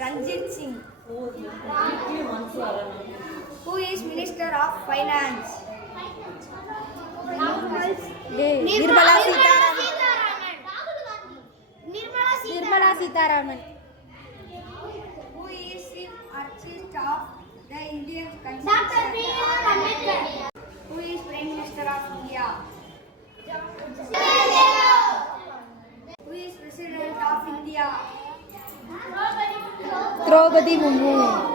Ranjit Singh. Who is Minister of Finance? Nirmala Sitharaman. Who is Chief Architect of the Indian Constitution? Who is Prime Minister of India? Who is President of India? Draupadi Murmu.